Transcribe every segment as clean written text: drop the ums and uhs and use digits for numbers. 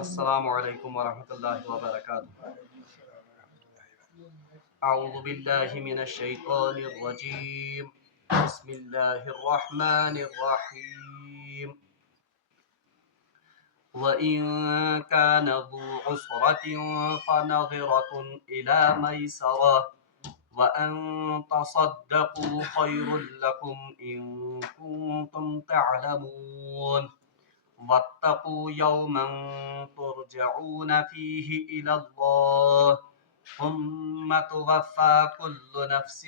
السلام علیکم ورحمۃ اللہ وبرکاتہ۔ اعوذ باللہ من الشیطان الرجیم، بسم اللہ الرحمن الرحیم۔ وَإِن كَانَ ذُو عُسْرَةٍ فَنَظِرَةٌ إِلَى مَيْسَرَةٍ وَأَن تَصَدَّقُوا خَيْرٌ لَكُمْ إِن كُنتُمْ تعلمون واتقوا يوما ترجعون فيه إلى الله ثم توفى كل نفس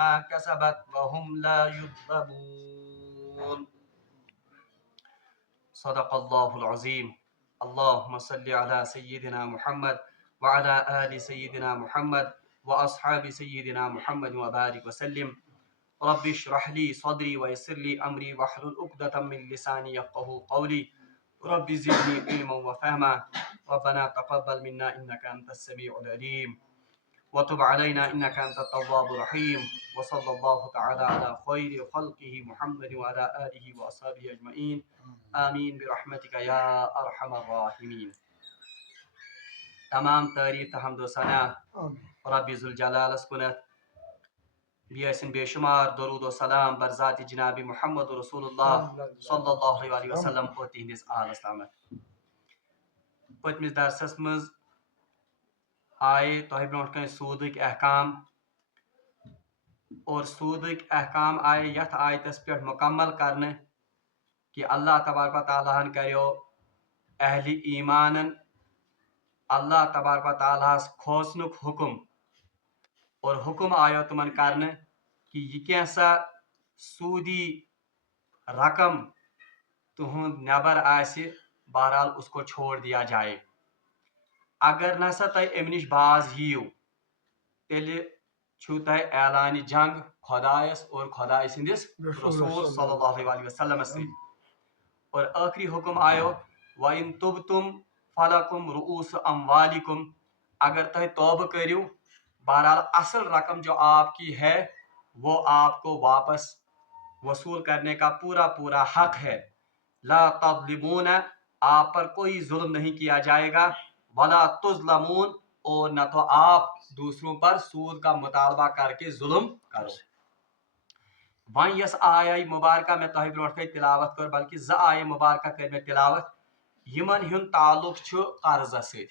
ما كسبت وهم لا يظلمون صدق الله العظيم۔ اللهم صل على سيدنا محمد وعلى آل سيدنا محمد وأصحاب سيدنا محمد وبارك وسلم۔ رب اشرح لي صدري ويسر لي أمري واحلل عقدة من لساني يفقهوا قولي رب زدني علما وفهما ربنا تقبل منا إنك أنت السميع العليم وتب علينا إنك أنت التواب الرحيم وصلى الله تعالى على خير خلقه محمد وعلى آله وأصحابه أجمعين آمين برحمتك يا أرحم الراحمين۔ تمام تعریف تہ حمد و ثنا رب ذوالجلالس کنت، بیسن بے شمار درود و سلام بر ذات جناب محمد رسول اللہ صلی اللہ علیہ وسلم اور تہندس آلس تامت۔ پتمس درسس مز آئے تہ برونٹ کن سودک احکام اور سودک احکام آئے یتھ آیتس پہ مکمل کرنے کہ اللہ تبارک و تعالیٰ کریو اہل ایمانن اللہ تبارک و تعالیٰ کھوسنک حکم اور حکم آیو تمن کرنے کہ یہ کیسا سودی رقم تہند نبر آسہِ بہرحال اس کو چھوڑ دیا جائے۔ اگر نسا تہ ام نش باز ییو تیلہِ چھو تہ اعلان جنگ خدایس اور خدائے سندس رسول صلی اللہ علیہ وسلم سے۔ اور آخری حکم آیو وَإِن تُبْتُمْ فَلَكُمْ رُؤُوسُ أَمْوَالِكُمْ، اگر تہ توبہ کریو بہرحال اصل رقم جو آپ کی ہے وہ آپ کو واپس وصول کرنے کا پورا پورا حق ہے۔ لا تظلمون، آپ پر کوئی ظلم نہیں کیا جائے گا، ولا تظلمون، اور نہ تو آپ دوسروں پر سود کا مطالبہ کر کے ظلم کرو۔ وہیں یس آیہ مبارکہ میں تہ برونٹ تلاوت کر بلکہ ز آیہ مبارکہ کر میں تلاوت یمن ہن تعلق چھ قرضہ ست۔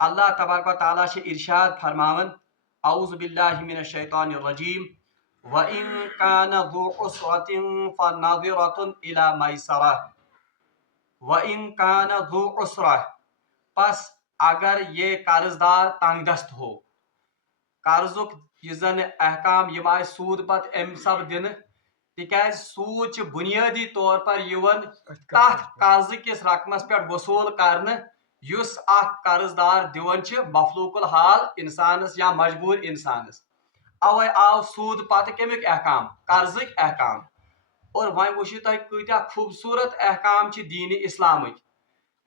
اللہ تبارک و تعالیٰ سے ارشاد فرماون اعوذ باللہ من الشیطان الرجیم وَإِن كَانَ ذُو عُسْرَةٍ فَنَظِرَةٌ إِلَى مَيْسَرَةٍ وَإِن كَانَ ذُو عُسْرَةٍ، پس اگر یہ قرض دار تنگ دست ہو۔ قرضک یہ زن احکام یم آئے سود پت ام سب دن تکیاز سود چھ بنیادی طور پر یون تحت قرض کس رقمس پہ وصول کرنے یس اخ قرض دار دیون چھ مخلوق الحال انسانس یا مجبور انسانس۔ اوے آو سود پتہ کمیک احکام قرضک احکام۔ اور وہیں وچھو تہ کتیا خوبصورت احکام چھ دین اسلامک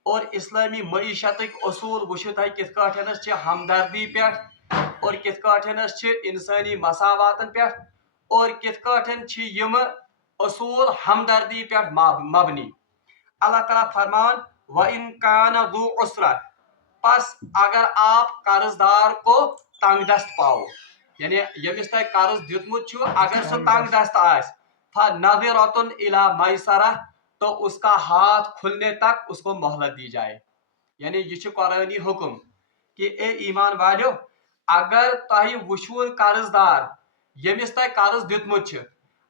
اور اسلامی معیشتک اصول وچھو تہ کت کاٹھنس چھ ہمدردی پہ اور کت کاٹھنس چھ انسانی مساواتن پہ اور کت کاٹھن چھ یم اصول ہمدردی پہ مبنی۔ اللہ تعالیٰ فرمان وَإِن كَانَ ذُو عُسْرَةٍ، پس اگر آپ قرض دار کو تنگ دست پاؤ، یعنی یمس تہ قرض دیتمت چھو اگر سو تنگ دست آس فَنَظِرَةٌ إِلَى مَيْسَرَةٍ، تو اس کا ہاتھ کھلنے تک اس کو مہلت دی جائے۔ یعنی یہ قرآنی حکم کہ اے ایمان والیو اگر تہ وچھون قرض دار یمس تہ قرض دیتمت چھ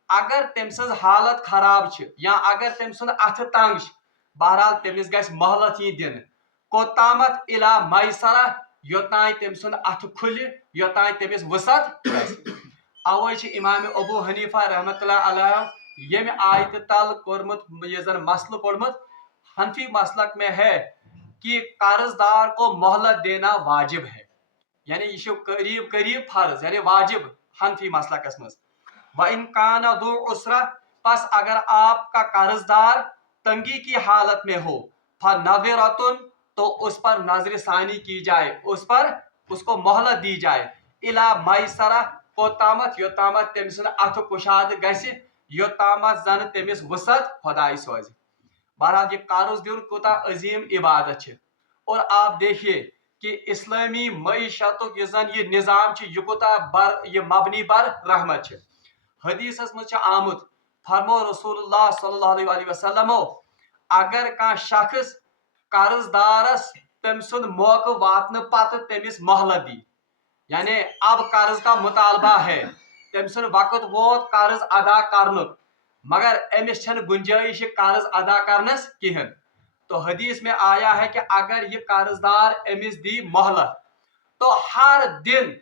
اگر تم سز حالت خراب چھ یا اگر تم سن اتھ تنگ چھ بہرحال تمس گژھِ مہلت یہ دن کوتامت الا میسرہ یوتان تم سن اتھ کھلہ یوتان تمس وسعت گژھِ۔ اوے چھ امام ابو حنیفہ رحمۃ اللہ علیہ یم آیت تل کورمت یہ زن مسئلہ پڑھمت حنفی مسلک میں ہے کہ قرض دار کو مہلت دینا واجب ہے، یعنی یہ قریب قریب فرض یعنی واجب حنفی مسلکس مز۔ وَإِن كَانَ ذُو عُسْرَةٍ، پس اگر آپ کا قرض دار تنگی کی حالت میں ہو فَنَظِرَةٌ، تو اس پر نظر ثانی کی جائے، اس کو مہلت دی جائے، إِلَى مَيْسَرَةٍ، کوتامت یوتامت تم سن اتھ کشاد گژھِ یوتامت زن تمس وسعت خدائی سوزِ۔ बहरहाल ये कर्ज दिन कोता अजीम इबादत है। और आप देखिए कि इस्लामी मईशतुक ये निज़ाम ये कोता बर ये मबनी बर रहमत है। हदीसस मज आमुत फरमो रसूलुल्लाह सल्लल्लाहु अलैहि वसल्लम अगर कह शख्स कर्जदारस तम सुन मौका वातन पत तमिस मोहलत दी, यानी अब कर्ज का मुतालबा है, तम सुन वक्त वोत कर्ज अदा करन, मगर अमिस छन गुंजाइश कर्ज अदा करनस किहन, तो हदीस में आया है कि अगर ये कर्जदार अमिस दी मोहलत तो हर दिन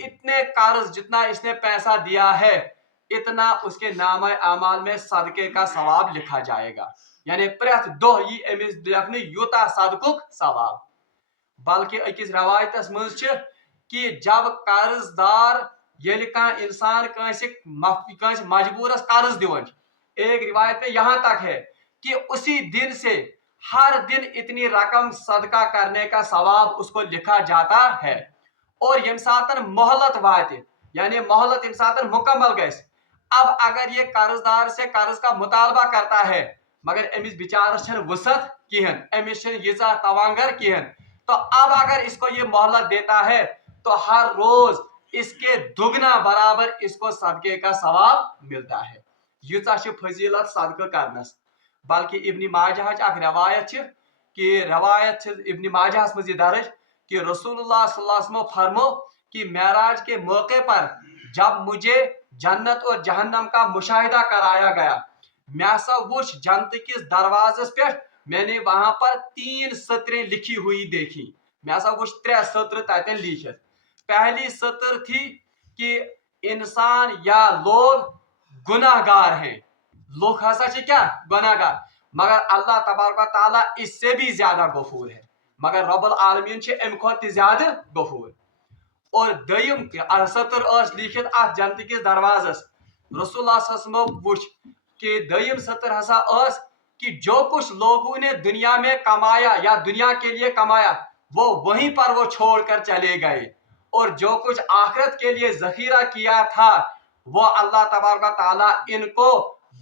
इतने कर्ज जितना इसने पैसा दिया है इतना उसके नामा अमाल में सदके का सवाब लिखा जाएगा। यानी प्रेथ दोह यी अमिस देखन यूता सदकुक सवाब। बल्कि अकिस रवायतस मज छ कि जब कर्जदार येल कह इंसान कंस मजबूरस कर्ज दिवन, एक रिवायत में यहाँ तक है कि उसी दिन से हर दिन इतनी रकम सदका करने का सवाब उसको लिखा जाता है। और यम सातन मोहलत वाते, यानी मोहलत यम सातन मुकम्मल गस, अब अगर ये कर्जदार से कर्ज का मुतालबा करता है मगर अमिस बिचारस छन वसत किहन, अमिस छन यीजा तवांगर किहन, तो अब अगर इसको ये मोहलत देता है तो हर रोज इसके दुगना बराबर इसको सदके का सवाब मिलता है। यूचा फजीलत सदका करनस। बल्कि इब्न माजाह अख रवायत कि रवायत इब्न माजाह मज दर्ज कि रसूलुल्लाह सल्लल्लाहु अलैहि वसल्लम फरमो कि मेराज के मौके पर जब मुझे जन्नत और जहन्नम का मुशाहिदा कराया गया, मैं सब वुच जन्नत किस दरवाजस पे मैंने वहां पर 3 सतरें लिखी हुई देखी। मैं सब वुच 3 सत्र ततन लिखित। पहली सत्र थी कि इंसान या लोग गुनाहगार हैं, लोग हसा क्या गुनाहगार, मगर अल्लाह तबारक व तआला इससे भी ज्यादा गफूर है, मगर रब्बुल आलमीन छे अम खोत ज्यादा गफूर। और दयम सतर लिखित अथ जन्नत किस दरवाजस रसूलुल्लाह सल्लल्लाहु अलैहि वसल्लम वुच कि दयम सतर हसा कि जो कुछ लोगों ने दुनिया में कमाया या दुनिया के लिए कमाया वो वहीं पर वो छोड़कर चले गए, और जो कुछ आखिरत के लिए जखीरा किया था वो अल्लाह तबारक व तआला इनको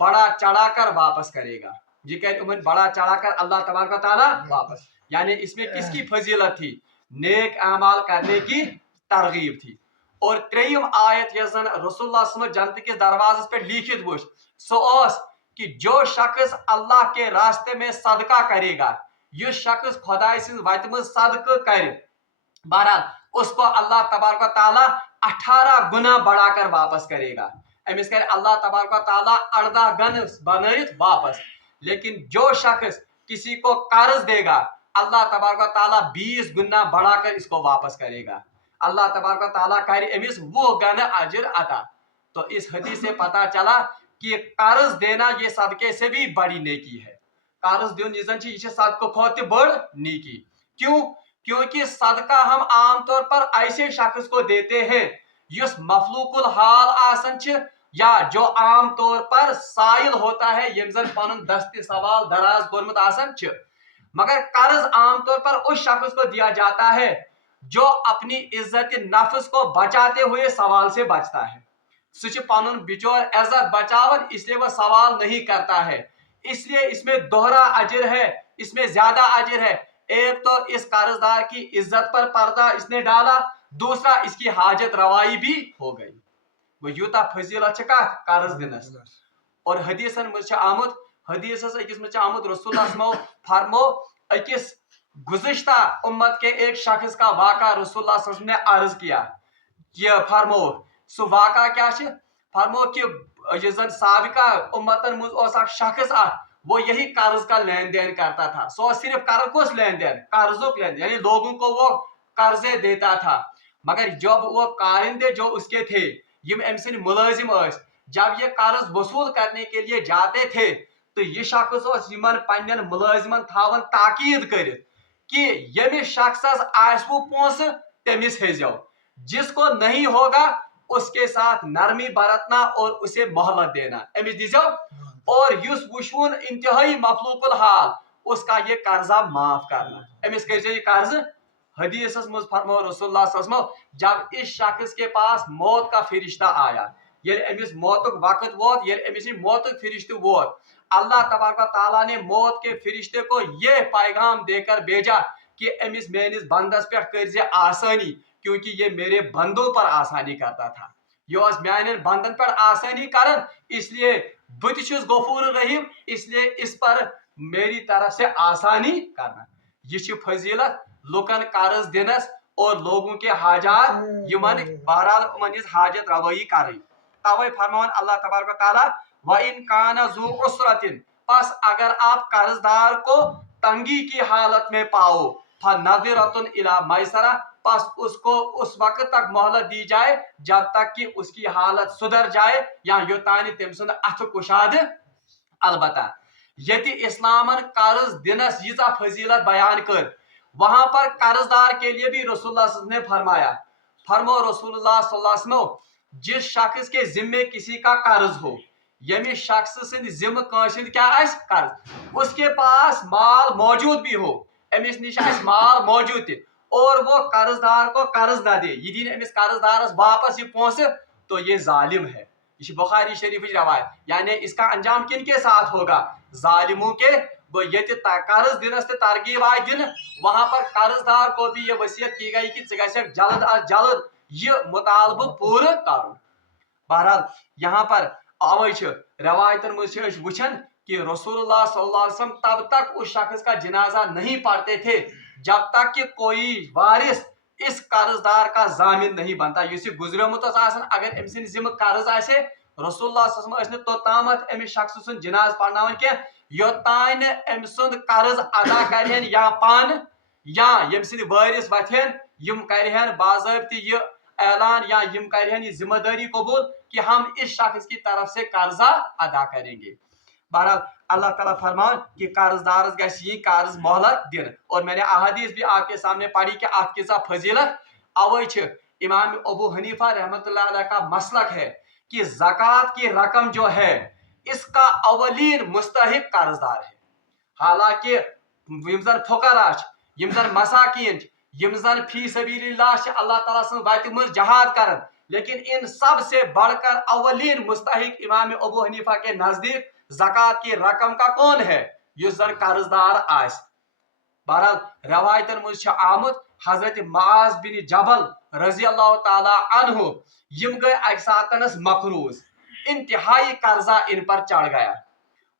बड़ा चढ़ाकर वापस करेगा। जी कहते बड़ा चढ़ाकर अल्लाह तबारक व तआला वापस, यानी इसमें किसकी फजीलत थी, नेक अमाल करने की तरगीब थी। और त्रेयम आयत यस रसूलुल्लाह सल्लल्लाहु जन्नत के दरवाजे पे लिखित वुच सो कि जो शख्स अल्लाह के रास्ते में सदका करेगा, यह शख्स खुदाई सिंह वत मज सदका करे, बहरहाल उसको अल्लाह तबारक व तआला 18 गुना बढ़ाकर वापस करेगा। अमिस करे अल्लाह तबारक व तआला 18 गन बनाइत वापस। लेकिन जो शख्स किसी को कर्ज देगा अल्लाह तबारक व तआला 20 गुना बढ़ाकर इसको वापस करेगा। अल्लाह तबारक व तआला करे अमिस वो गन अजर अता। तो इस हदीस से पता चला कि कर्ज देना ये सदके से भी बड़ी नेकी है। कर्ज दिन ये सदका खोत बड़ नेकी। क्यों? क्योंकि सदका हम आमतौर पर ऐसे शख्स को देते हैं युस मफलूकुल हाल आसन छ, या जो आम तौर पर साइल होता है यम जन पनुन दस्ते सवाल दराज कोरमुत आसन छ। मगर कर्ज आमतौर पर उस शख्स को दिया जाता है जो अपनी इज्जत नफ्स को बचाते हुए सवाल से बचता है। सुच पनुन बिचौर इज्जत बचावन, इसलिए वह सवाल नहीं करता है, इसलिए इसमें दोहरा अजर है, इसमें ज्यादा अजर है। एक तो इस कर्जदार की इज्जत पर पर्दा इसने डाला, दूसरा इसकी हाजत रवाई भी हो गई। वो यूता फजीलत कर्ज दिनस। और हदीसन मज आमुत हदीसस अकिस मज आमुत रसूलुल्लाह फरमो अकिस गुज़िश्ता उम्मत के एक शख्स का वाक़ा रसूलुल्लाह सल्लल्लाहु अलैहि वसल्लम ने अर्ज किया। ये फरमो सो वाक़ा क्या है? फरमो कि ये जन साबिका उम्मतन मज ओस अख शख्स वो यही कर्ज का लेन देन करता था। सो सिर्फ कर्ज को लेन देन, कर्जुक लेन देन, यानी लोगों को वो कर्जे देता था। मगर जब वो कारिंदे जो उसके थे यम अमसिन मुलाजिम अस, जब ये कर्ज वसूल करने के लिए जाते थे तो ये शख्स ओस यमन पन्नन मुलाजिमन थावन ताकीद कर कि यमिस शख्सस आसवु पोंस तमिस हेजो, जिसको नहीं होगा उसके साथ नरमी बरतना और उसे मोहलत देना, अमिस दीजो, और युस वुशुन इंतहाई मफलूकुल हाल उसका ये कर्जा माफ करना, अमिस कर ये कर्ज। हदीस मज फरमो रसूलुल्लाह सल्लल्लाहु अलैहि वसल्लम जब इस शख्स के पास मौत का फरिश्ता आया, ये अमिस मौतुक वक्त वोत, ये अमिस मौतुक फरिश्ता वोत, अल्लाह तबारक व तआला ने मौत के फरिश्ते को यह पैगाम देकर भेजा कि अमिस मेनिस बंदस पे कर आसानी, क्योंकि ये मेरे बंदों पर आसानी करता था। यह मान बंदन पर आसानी करन, इसलिए बुत गफूर रहीम, इसलिए इस पर मेरी तरफ से आसानी करना। यह फजीलत लुकन कर्ज दिनस और लोगों के हाजात यमन बहरहाल हाजत रवाई कर। तवे फरमान अल्लाह तबारक व तआला व इन काना ज़ू उसरतिन, बस अगर आप कर्जदार को तंगी की हालत में पाओ, फनज़िरतुन इला मैसरा, बस उसको उस वक्त तक मोहलत दी जाए जब तक कि उसकी हालत सुधर जाए या योतानी तम सुंद अथ कुशाद। अलबत्ता यति इस्लामन कर्ज दिनस यीजा फजीलत बयान कर, वहां पर कर्जदार के लिए भी रसूलुल्लाह ने फरमाया, फरमो रसूलुल्लाह सल्लल्लाहु अलैहि वसल्लम, जिस शख्स के जिम्मे किसी का कर्ज हो, यमि शख्स सिंद जिम्मे कांसिंद क्या आस कर्ज, उसके पास माल मौजूद भी हो, अमिस निश आस माल मौजूद थे, और वो कर्जदार को कर्ज ना दे, ये दिन अमिस कर्जदारस वापस ये पोंसे, तो ये जालिम है। ये बुखारी शरीफ की रवायत, यानी इसका अंजाम किन के साथ होगा, जालिमों के। वो ये कर्ज दिनस तरगीब आय दिन, वहां पर कर्जदार को भी ये वसीयत की गई कि जल्द अज जल्द ये मुतालबा पूरा करो। बहरहाल यहाँ पर अवे रवायतन मज वुचन कि रसूलुल्लाह सल्लल्लाहु अलैहि वसल्लम तब तक उस शख्स का जनाजा नहीं पढ़ते थे जब तक कि कोई वारिस इस कर्जदार का जामिन नहीं बनता। युस गुजरमुत अगर अम सिंद जिम्मे कर्ज आसे, रसूलुल्लाह सल्लल्लाहु अलैहि वसल्लम तोतामत अमिस शख्स सुन जनाज पढ़नावन के योतान अम सुंद कर्ज अदा करहन या पान या यम सिंद वारिस वथन, यम करहन बाज़ाब्ती ये ऐलान या यम करहन ये जिम्मेदारी कबूल कि हम इस शख्स की तरफ से कर्जा अदा करेंगे। बहरहाल अल्लाह ताला फरमान कि कर्जदार गई कर्ज मोहलत दिन, और मैंने अहादीस भी आपके सामने पढ़ी कि आप किसा फजीलत। अवे इमाम अबू हनीफा रहमतुल्लाह अलैह का मसलक है कि ज़कात की रकम जो है इसका अवलीन मुस्तहिक कर्जदार है। हालांकि यम जन फुकरा यम जन मसाकीन यम जन फी सबीलिल्लाह अल्लाह ताला सं वत मज जहाद करन, लेकिन इन सब से बढ़कर अवलीन मुस्तहिक इमाम अबू हनीफा के नजदीक ज़कात की रकम का कौन है, युस जन कर्जदार आस। बहरहाल रवायतन मज आमुत हजरत मुआज बिन जबल रजी अल्लाह ताला अन्हु यम गए अक सातनस मकरूज, इंतहाई कर्जा इन पर चढ़ गया,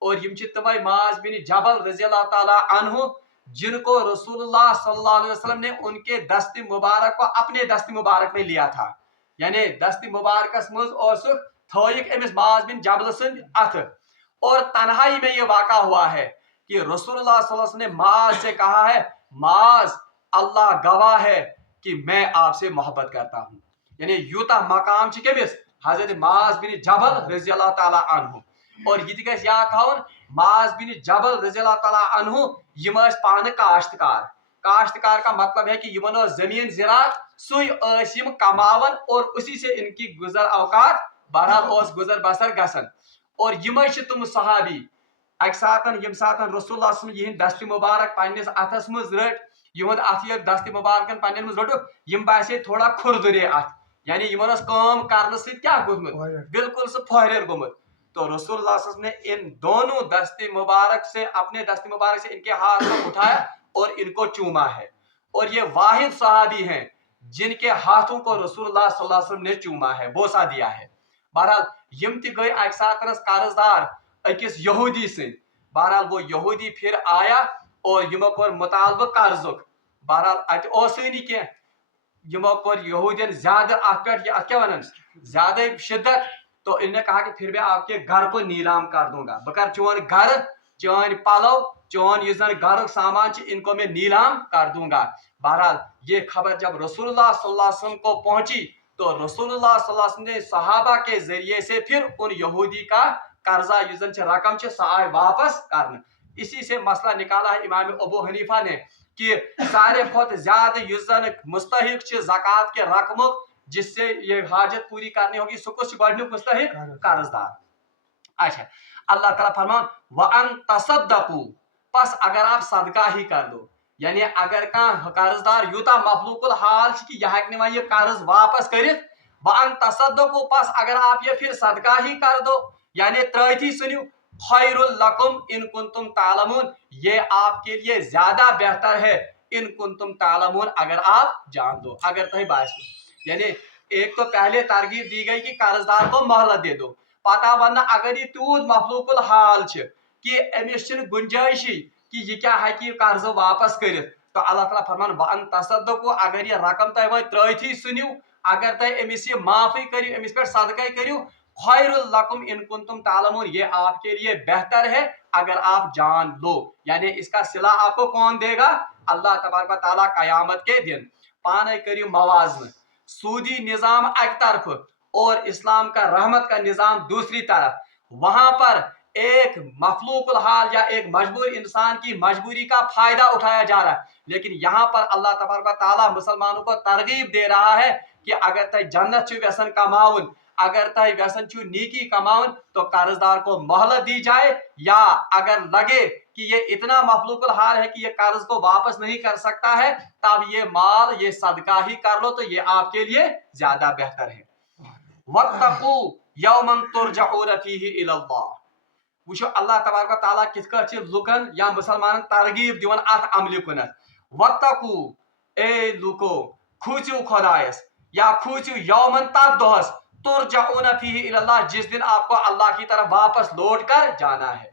और यम तमय मुआज बिन जबल रजी अल्लाह ताला अन्हु जिनको रसूलुल्लाह सल्लल्लाहु अलैहि वसल्लम ने उनके दस्ती मुबारक को अपने दस्ती मुबारक में लिया था, यानी दस्ती मुबारकस मज थोक अमिस मुआज बिन जबल सुंद अथ, और तन्हाई में ये वाक़ा हुआ है कि रसूलुल्लाह सल्लल्लाहु अलैहि वसल्लम ने मुआज से कहा है, मुआज अल्लाह गवाह है कि मैं आपसे मोहब्बत करता हूँ। यानी यूता मकाम कमिस हजरत मुआज बिन जबल रज़ी अल्लाह ताला अन्हु, और ये याद थवन मुआज बिन जबल रज़ी अल्लाह ताला अन्हु यम पान काश्तकार। काश्तकार का मतलब है कि यमन जमीन ज़राअत सुई कमावन और उसी से इनकी गुजर अवकात बहरहाल गुजर बसर गसन, और यम तुम सहाबी अक सातन यम सातन रसूलुल्लाह सल्लल्लाहु अलैहि वसल्लम दस्ती मुबारक पन्निस अथस मज रट, यहद अथ ये दस्ती मुबारकन पन्न मज रटुक, यम बासे थोड़ा खुरदुरे अथ, यानी यमन काम करने से क्या गुमत बिल्कुल सह फहर गुमत। तो रसूलुल्लाह सल्लल्लाहु अलैहि वसल्लम ने इन दोनों दस्ती मुबारक से अपने दस्ती मुबारक से इनके हाथ में उठाया और इनको चूमा है, और ये वाहिद सहाबी हैं जिनके हाथों को रसूलुल्लाह सल्लल्लाहु अलैहि वसल्लम ने चूमा है, बोसा दिया है। बहरहाल यम ति गई अक सातनस कर्जदार अकिस यहूदी से, बहरहाल वो यहूदी फिर आया और यमो कोर मुतालबा कर्जुक, बहरहाल अत ओसनी के यमो कोर यहूदियन ज्यादा क्या वन ज्यादा शिद्दत, तो इन्होंने कहा कि फिर मैं आपके घर को नीलाम कर दूंगा, बह कर चोन घर चोन पलव चोन इस घर सामान इनको मैं नीलाम कर दूंगा। बहरहाल ये खबर जब रसूलुल्लाह सल्लल्लाहु अलैहि वसल्लम को पहुंची तो रसूलुल्लाह सल्लल्लाहु अलैहि वसल्लम ने सहाबा के जरिए से फिर उन यहूदी का कर्जा युस रकम सह वापस कर। इसी से मसला निकाला है इमाम अबू हनीफा ने कि सारे खुद ज्यादा युस मुस्तहिक ज़कात के रकमुक जिससे ये हाजत पूरी करनी होगी सुकुस गडनुक मुस्तहिक कर्जदार। अच्छा, अल्लाह ताला फरमान व अन तसद्दकू, बस अगर आप सदका ही कर दो, यानी अगर कह कर्जदार यूता मफलूकुल हाल कि यह हेकने ये कर्ज वापस करित, व अन तसद्दकू, बस अगर आप ये फिर सदका ही कर दो, यानी त्रथी सुनियो खैरुल लकुम इन कुंतुम तालमून, ये आपके लिए ज्यादा बेहतर है, इन कुंतुम तालमून, अगर आप जान दो, अगर तुम बास। यानी एक तो पहले तरगीब दी गई कि कर्जदार को मोहलत दे दो, पता वरना अगर यह तूत मफलूकुल हाल कि अमिस गुंजाइश कि यह क्या है कि कर्ज वापस कर, तो अल्लाह ताला फरमान वन तसद्दकू, अगर यह रकम तुम वो त्रथी सुनियो, अगर तुम अमिस यह माफी करो, अमिस पे सदका करो, खैरुल लकुम इन कुंतुम तालमून, ये आपके लिए बेहतर है अगर आप जान लो। यानी इसका सिला आपको कौन देगा? अल्लाह तबारक व तआला कयामत के दिन। पाने करियो मवाजन, सूदी निज़ाम एक तरफ और इस्लाम का रहमत का निज़ाम दूसरी तरफ, वहां पर एक मफलूकुल हाल या एक मजबूर इंसान की मजबूरी का फायदा उठाया जा रहा है, लेकिन यहाँ पर अल्लाह तबारक व तआला मुसलमानों को तरगीब दे रहा है कि अगर तय जन्नत व्यसन कमाउन, अगर तय व्यसन नीकी कमाउन, तो कर्जदार को मोहलत दी जाए, या अगर लगे कि ये इतना मफलूकुल हाल है कि ये कर्ज को वापस नहीं कर सकता है, तब ये माल ये सदका ही कर लो, तो ये आपके लिए ज्यादा बेहतर है। वत्तकू यौमन तुरजऊन फीही इलल्लाह, वो अल्लाह तबारक व तआला किस लुकन या मुसलमान तरगीब दिवन अत अमल कुन। वत्तकू, ए लुको, खूचू खुदायस या खूचू यौमन तब दोहस तुरजऊन फीही इलल्लाह, जिस दिन आपको अल्लाह की तरफ वापस लौट कर जाना है।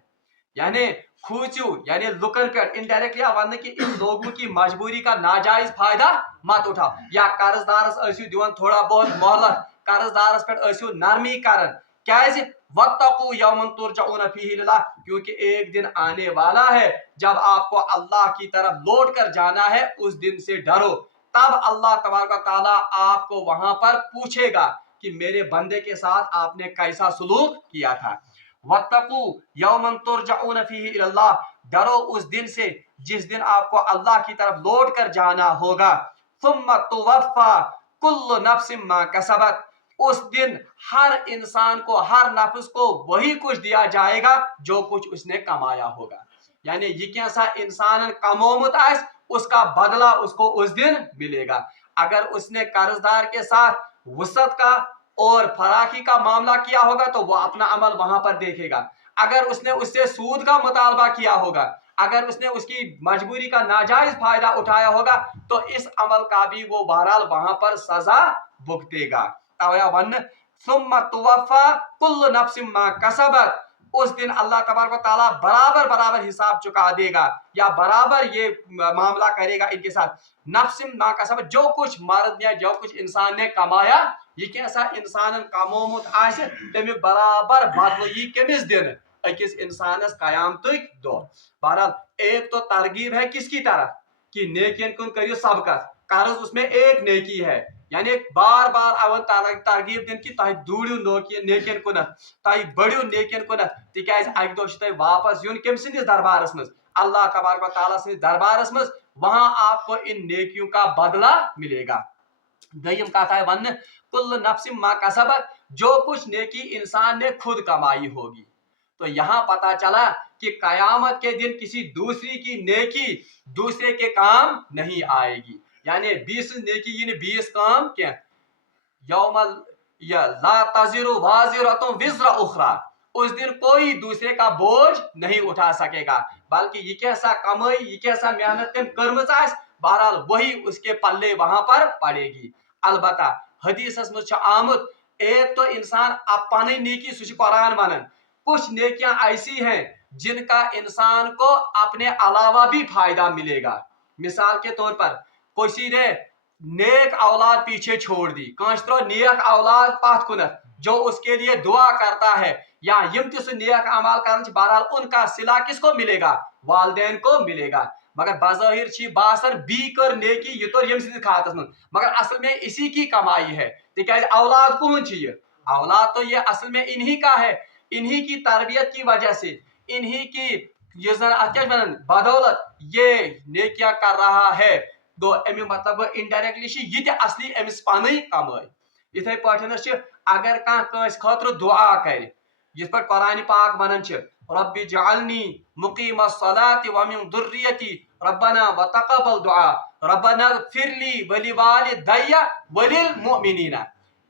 यानी खूचू यानी लुकन पे इनडायरेक्टली वन कि इन लोगों की मजबूरी का नाजायज फायदा मत उठाओ, या कर्जदारस दिवन थोड़ा बहुत मोहलत, कर्जदारस पे नरमी करन, क्या वत्तकू यौमन तुरजऊन फीही इलल्लाह, क्योंकि एक दिन आने वाला है जब आपको अल्लाह की तरफ लौट कर जाना है, उस दिन से डरो। तब अल्लाह तबारक व तआला आपको वहां पर पूछेगा कि मेरे बंदे के साथ आपने कैसा सलूक किया था। वत्तकू यौमन तुरजऊन फीही इलल्लाह, डरो उस दिन से जिस दिन आपको अल्लाह की तरफ लौट कर जाना होगा। सुम्मा तुवफ्फा कुल्लु नफ्सिन मा कसबत, उस दिन हर इंसान को, हर नफ्स को वही कुछ दिया जाएगा जो कुछ उसने कमाया होगा। यानी ये कैसा इंसान कमोमत आस, उसका बदला उसको उस दिन मिलेगा। अगर उसने कर्जदार के साथ वसत का और फराकी का मामला किया होगा तो वो अपना अमल वहां पर देखेगा। अगर उसने उससे सूद का मुतालबा किया होगा, अगर उसने उसकी मजबूरी का नाजायज फायदा उठाया होगा, तो इस अमल का भी वो बहरहाल वहां पर सजा भुगतेगा। वन सुम्मा तुवफ्फा कुल्लु नफ्सिन मा कसबत, उस दिन अल्लाह तबारक व तआला बराबर बराबर हिसाब चुका देगा, या बराबर ये मामला करेगा इनके साथ। नफ्सिन मा कसबत, जो कुछ मर्द या जो कुछ इंसान ने कमाया, ये कैसा इंसान कमोमुत आसे, तमिक बराबर बदल यी कमिस दिन अकिस इंसानस कयामतुक दो। बहरहाल एक तो तरगीब है किसकी तरफ कि नेकियन कुन करियो सबकत, कर्ज उसमें एक नेकी है, यानी बार बार अवन तरगीब दिन कि तुम दूड़ियो नेकियन कुन, तुम बढ़ियो नेकियन कुन, तिकाज अक दो वापस युन कम सिंदिस दरबारस मज, अल्लाह तबारक व तआला सिंदिस दरबारस मज, वहां आपको इन नेकियों का बदला मिलेगा। दयम कथा है वन कुल्लु नफ्सिन मा कसबत, जो कुछ नेकी इंसान ने खुद कमाई होगी। तो यहाँ पता चला कि कयामत के दिन किसी दूसरी की नेकी दूसरे के काम नहीं आएगी। यानी 20 नेकी यानी 20 काम क्या, यौमल या ला तज़िरु वाज़िरतुन विज़्र उखरा, उस दिन कोई दूसरे का बोझ नहीं उठा सकेगा, बल्कि ये कैसा कमाई, ये कैसा मेहनत तेम कर्मच आस, बहरहाल वही उसके पल्ले वहां पर पड़ेगी। अलबत्ता हदीसस मज आमुत, एक तो इंसान अपनी नेकी सु कुरान वनन, कुछ नेकियां ऐसी हैं जिनका इंसान को अपने अलावा भी फायदा मिलेगा। मिसाल के तौर पर किसी ने नेक औलाद पीछे छोड़ दी, कांश्रो नेक औलाद पाथ कुनत जो उसके लिए दुआ करता है, या यम तिस नेक अमाल कर, बहरहाल उनका सिला किसको मिलेगा? वालदेन को मिलेगा। मगर बाज़ाहिर छी बासन बी कर नेकी ये तो यम सिंह खातस में, मगर असल में इसी की कमाई है। तिकाज औलाद कौन छी, औलाद तो ये असल में इन्हीं का है, इन्हीं की तरबियत की वजह से, इन्हीं की ये बदौलत ये नेकिया कर रहा है। दो अमी मतलब इनडायरेक्टली ये असली अमिस पन कमाई। इथे पाठनस अगर कस खतर दुआ कर, जिस पर कुरान पाक वनन रब्बी जअलनी मुकीम अस्सलाति व मिन दुर्रियती रब्बना व तक़ब्बल दुआ रब्बना फिरली वलिवालिदैया वलिल मुमिनीना।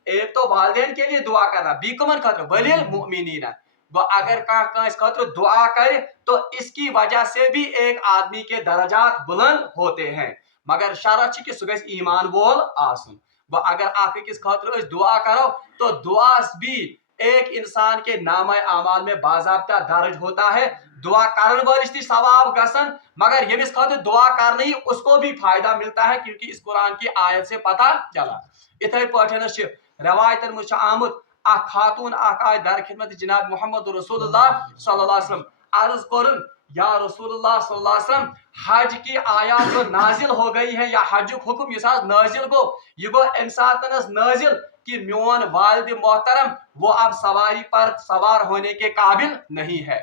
एक तो वालिदैन के लिए दुआ करना, बीकमन खतर वलिल मुमिनीना, गो अगर कंस खतर दुआ करे तो इसकी वजह से भी एक आदमी के दर्जात बुलंद होते हैं, मगर शर्त कि सह गژ ईमान वोल आसन। गो अगर आप अकिस खतर दुआ करो तो दुआ भी एक इंसान के नामा आमाल में बाज़ाब्ता दर्ज होता है। दुआ करन वालिस ती सवाब गसन, मगर यमिस खतर दुआ करनी उसको भी फायदा मिलता है, क्योंकि इस कुरान की आयत से पता चला। इथे पठनस रवायतन मुझ आमुत आ खातून आय दर खिदमत जनाब मोहम्मद रसूलुल्लाह सल्लल्लाहु अलैहि वसल्लम अर्ज करन या रसूलुल्लाह सल्लल्लाहु अलैहि वसल्लम हज की आयत जो नाजिल हो गई है या हज हुक्म इस नाजिल गो यह गो अम सातनस नाजिल कि मोन वालिद मोहतरम वो अब सवारी पर सवार होने के काबिल नहीं है,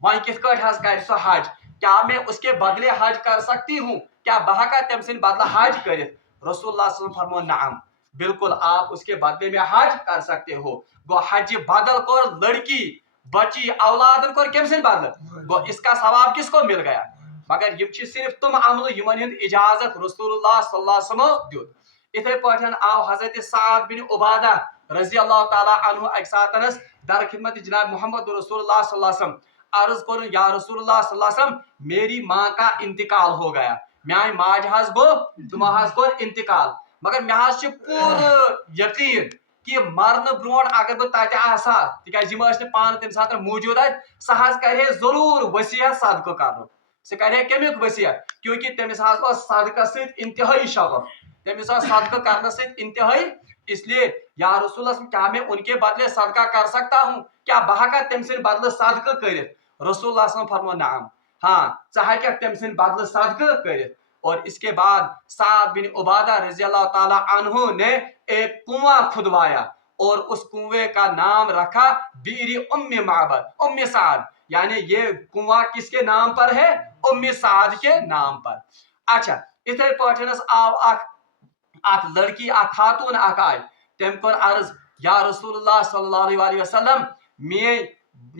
वह कित कर सो हज, क्या मैं उसके बदले हज कर सकती हूँ, क्या बहका तम सिंद बदला हज कर? रसूलुल्लाह सल्लल्लाहु अलैहि वसल्लम फरमो नाम, बिल्कुल आप उसके बदले में हज कर सकते हो। गो हज बदल कर लड़की बची औलादन कर कम सिंद बदल, गो इसका सवाब किसको मिल गया? मगर यम सिर्फ तुम अमल यमन हिंद इजाजत रसूलुल्लाह सल्लल्लाहु अलैहि वसल्लम दियुत। इथे पठन आव हजरत साद बिन उबादा रजी अल्लाह ताला अन्हु एक सातनस दर खिदमत जनाब मोहम्मद रसूलुल्लाह सल्लल्लाहु अलैहि वसल्लम अर्ज कर या रसूलुल्लाह सल्लल्लाहु अलैहि वसल्लम मेरी माँ का इंतकाल हो गया, म्यान माज हज गो तुम हज कर इंतकाल, मगर मे हज पूर यकीन कि मरन ब्रोट अगर बह तत आसा तिक पान तम सात मौजूद सह करे जरूर वसीयत सदक़ कर, सह करे कमिक वसीयत, क्योंकि तमिस सदक़ सत इंतहाई शौक, तमिस सदक़ करने से इंतहाई, इसलिए या रसूलुल्लाह क्या मैं उनके बदले सदका कर सकता हूँ, क्या बह हका तम सिंद बदले सदक़ कर? रसूलुल्लाह फरमो नाम, हाँ चाहे क्या तम सिंद बदले सदक़ कर। और इसके बाद साद बिन उबादा रज़ी अल्लाह ताला अन्हु ने एक कुआं खुदवाया और उस कुएं का नाम रखा बीरी उम्मे माबद, उम्मे साद, यानी ये कुआं किसके नाम पर है? उम्मे साद के नाम पर। अच्छा इथे पठनस आव अख लड़की अख खातून अख आय, तम कर अर्ज या रसूलुल्लाह सल्लल्लाहु अलैहि वसल्लम मे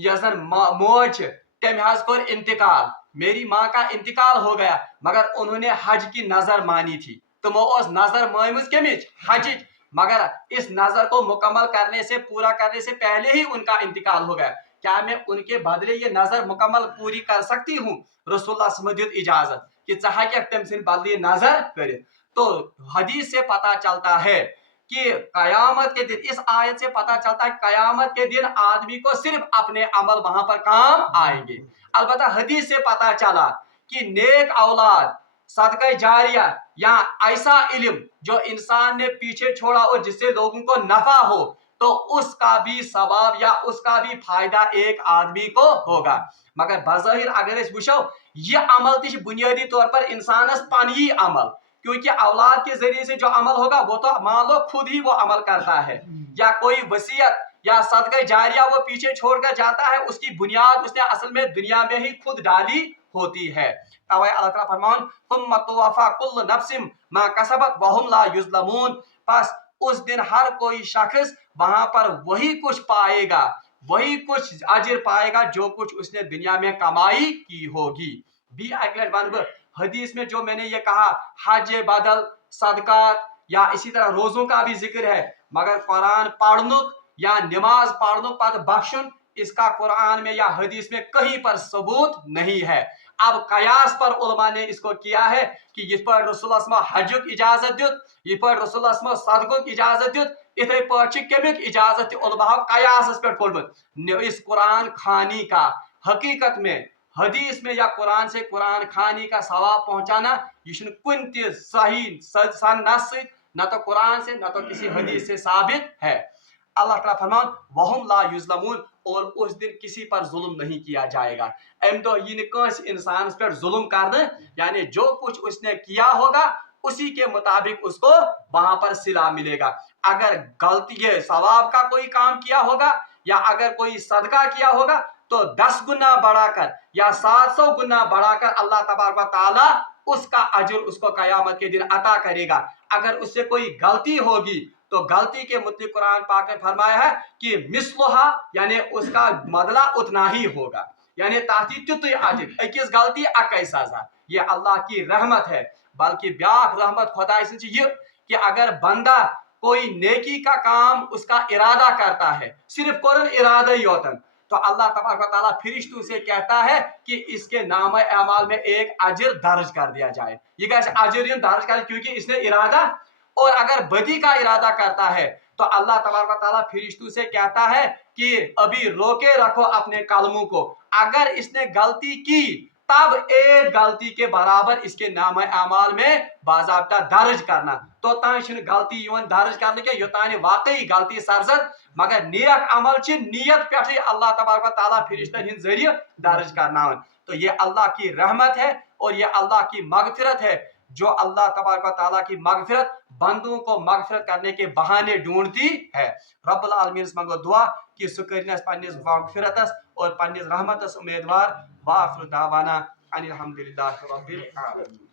यजन मोज तम हज कर इंतकाल, मेरी माँ का इंतकाल हो गया, मगर उन्होंने हज की नजर मानी थी, तमो नजर मानिज कमिच हज, मगर इस नजर को मुकम्मल करने से पूरा करने से पहले ही उनका इंतकाल हो गया, क्या मैं उनके बदले ये नजर मुकम्मल पूरी कर सकती हूँ? रसूलुल्लाह दियुत इजाजत कि चाहे क्या तम सिंद बदले नजर करे। तो हदीस से पता चलता है कि कयामत के दिन, इस आयत से पता चलता है कयामत के दिन आदमी को सिर्फ अपने अमल वहां पर काम आएंगे। अलबत्ता हदीस से पता चला कि नेक औलाद, सदका जारिया या ऐसा इल्म जो इंसान ने पीछे छोड़ा और जिससे लोगों को नफा हो, तो उसका भी सवाब या उसका भी फायदा एक आदमी को होगा। मगर बज़ाहिर अगर वुशो यह अमल ती बुनियादी तौर पर इंसानस पनी अमल, क्योंकि औलाद के जरिए से जो अमल होगा वो तो मान लो खुद ही वो अमल करता है, या कोई वसीयत या सदका जारिया वो पीछे छोड़कर जाता है, उसकी बुनियाद उसने असल में दुनिया में ही खुद डाली होती है। तवै अल्लाह ताला फरमान सुम्मा तुवफ़ा कुल्लु नफ्सिन मा कसबत व हुम ला युज़लमून, बस उस दिन हर कोई शख्स वहां पर वही कुछ पाएगा, वही कुछ अजर पाएगा जो कुछ उसने दुनिया में कमाई की होगी। भी अगले हदीस में जो मैंने ये कहा हज बदल सदकात या इसी तरह रोजों का भी जिक्र है, मगर कुरान पढ़नुक या नमाज पढ़नुक पद बख्शुन इसका कुरान में या हदीस में कहीं पर सबूत नहीं है। अब कयास पर उलमा ने इसको किया है कि इस पर रसूलुल्लाह हजुक इजाजत दियुत, इस पर रसूलुल्लाह सदकुक इजाजत दियुत, इथे पर कमिक इजाजत उलमा कयास पे कोड़मुत। इस कुरान खानी का हकीकत में हदीस में या कुरान से कुरान खानी का सवाब पहुंचाना ये कुन ति सही नस न तो कुरान से न तो किसी हदीस से साबित है। अल्लाह ताला फरमान वहुम ला युज़लमून, और उस दिन किसी पर जुल्म नहीं किया जाएगा। अम दो यह इंसान पर जुल्म करने, यानी जो कुछ उसने किया होगा उसी के मुताबिक उसको वहां पर सिला मिलेगा। अगर गलती है सवाब का कोई काम किया होगा या अगर कोई सदका किया होगा तो 10 गुना बढ़ाकर या 700 गुना बढ़ाकर अल्लाह तबारक व तआला उसका अजर उसको कयामत के दिन अता करेगा। अगर उससे कोई गलती होगी तो गलती के मुताबिक कुरान पाक ने फरमाया है कि मिसलुहा, यानी उसका बदला उतना ही होगा, यानी ताती तुतु अजर अकिस गलती अकै सजा। ये अल्लाह की रहमत है। बल्कि ब्याख रहमत खुदा से ये कि अगर बंदा कोई नेकी का काम उसका इरादा करता है, सिर्फ कुरान इरादा ही होता, तो अल्लाह तबारक व तआला फरिश्तों से कहता है कि इसके नाम अमाल में एक अजर दर्ज कर दिया जाए। ये कैसे अजर दर्ज कर, क्योंकि इसने इरादा, और अगर बदी का इरादा करता है तो अल्लाह तबारक व तआला फरिश्तों से कहता है कि अभी रोके रखो अपने कलमों को, अगर इसने गलती की तब एक गलती के बराबर इसके नाम अमाल में बाज़ाब्ता दर्ज करना। तो तान गलती दर्ज करने के योतान वाकई गलती सरजद, मगर नेक अमल नीयत पे अल्लाह तबारक व तआला फरिश्तन हिंद जरिए दर्ज करना। तो ये अल्लाह की रहमत है और ये अल्लाह की मगफिरत है, जो अल्लाह तबारक व तआला की मगफिरत बंदों को मगफिरत करने के बहाने ढूंढती है। रब्बुल आलमीन मंगो दुआ कि सु करिनस पन्निस मगफिरतस और पन्निस रहमतस उम्मीदवार। वाखिर दावाना अनिल हम्दुलिल्लाहि रब्बिल आलमीन।